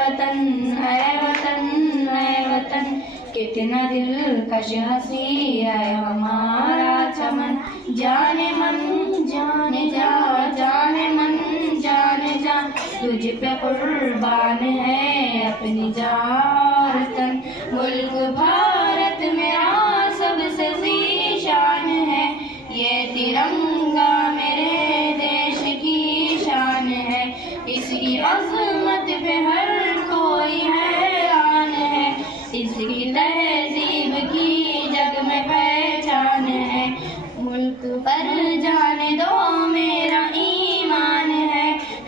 वतन ऐ वतन ऐ वतन, कितना दिलकश हंसी है हमारा चमन। जाने मन जाने जा, जाने मन जाने जा, तुझ पे कुर्बान है अपनी जान और तन। मुल्क भारत मेरा सबसे ज़ीशान है, ये तिरंगा मेरे देश की शान है। इसकी अज़मत पे हर कोई हैरान है, इसकी तहज़ीब की जग में पहचान है। मुल्क पर जाने दो मेरा ईमान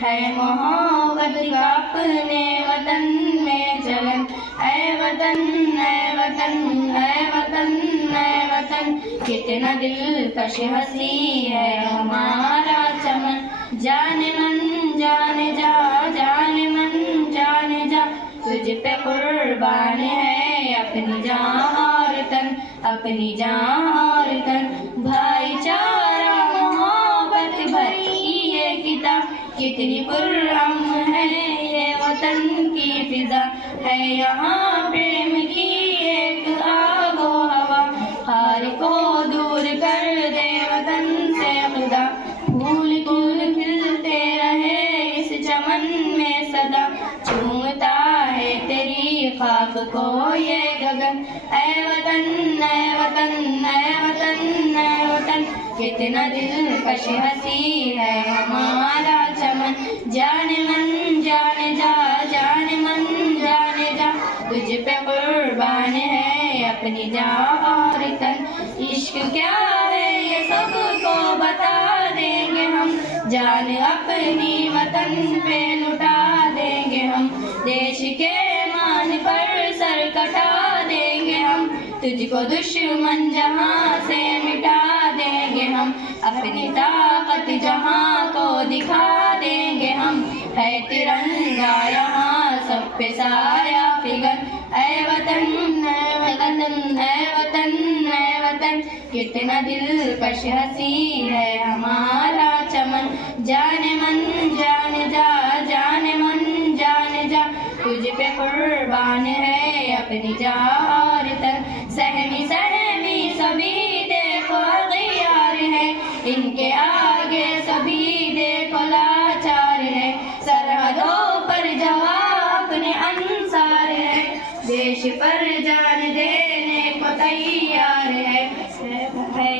है मोहब्बत का अपने वतन में चलन। ऐ वतन ऐ वतन ऐ वतन ऐ वतन, कितना दिलकश हंसी है हमारा चमन। जाने मन जाने जा, जाने मन जाने जा, तुझ पे कुर्बान है अपनी जान और तन, अपनी जान और तन। भाईचारा मोहब्बत भरी ये किताब, कितनी पुरअमन है ये वतन की फिजा। है यहाँ प्रेम की एक आगो हवा, खार को दूर कर दे वतन से खुदा। फूल फूल खिलते रहे इस चमन में सदा, चूमता है तेरी खाक को ये गगन। ऐ वतन ऐ वतन ऐ वतन ऐ वतन, कितना दिलकश हंसी है हमारा चमन। जाने मन जाने जा, जाने मन जाने जा, तुझ पे कुर्बान है अपनी जान और तन। इश्क क्या है ये सबको बता देंगे हम, जान अपनी वतन पे लुटा देंगे हम। देश के मान पर सर कटा देंगे हम, तुझको दुश्मन जहाँ से मिटा देंगे हम। अपनी ताकत जहाँ को दिखा देंगे हम, है तिरंगा यहाँ सब पे साया फिगर। ऐ वतन ऐ वतन ऐ वतन ऐ वतन, कितना दिलकश हंसी है हमारा चमन। जाने मन जाने जा, जाने मन जाने जा, तुझ पे कुर्बान है अपनी जान और तन। सहमी सहमी सभी देखो अग़ियार है, इनके आगे सभी देखो लाचार है। सरहदों पर जवां अपने अंसार है, देश पर जान देने को तैयार है।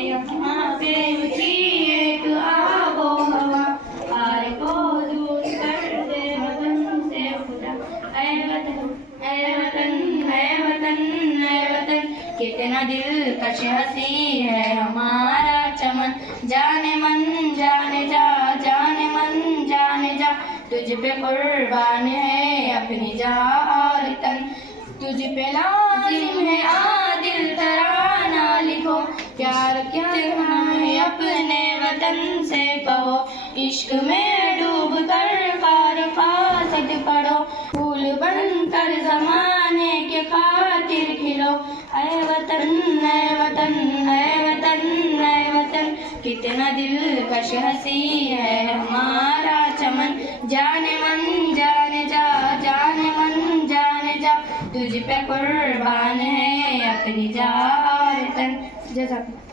यहाँ प्रेम की एक आबो हवा, हार को दूर कर दे वतन से खुदा। ऐ वतन ऐ वतन ऐ वतन ऐ वतन, कितना दिलकश हंसी है हमारा चमन। जाने मन जाने जा, जाने मन जाने जा, तुझ पे कुर्बान है अपनी जान और तन। तुझ पे लाजिम है आदिल तराना लिखो, प्यार क्या है अपने वतन से कहो। इश्क में डूब कर कार फासद पढ़ो, फूल बनकर जमाने के खातिर खिलो। ऐ वतन ऐ वतन ऐ वतन ऐ वतन, कितना दिलकश हंसी है हमारा चमन। जाने मन जाने जा, जाने मन जाने जा, तुझ पे कुर्बान है अपनी जान और तन। जज़ाकल्लाह।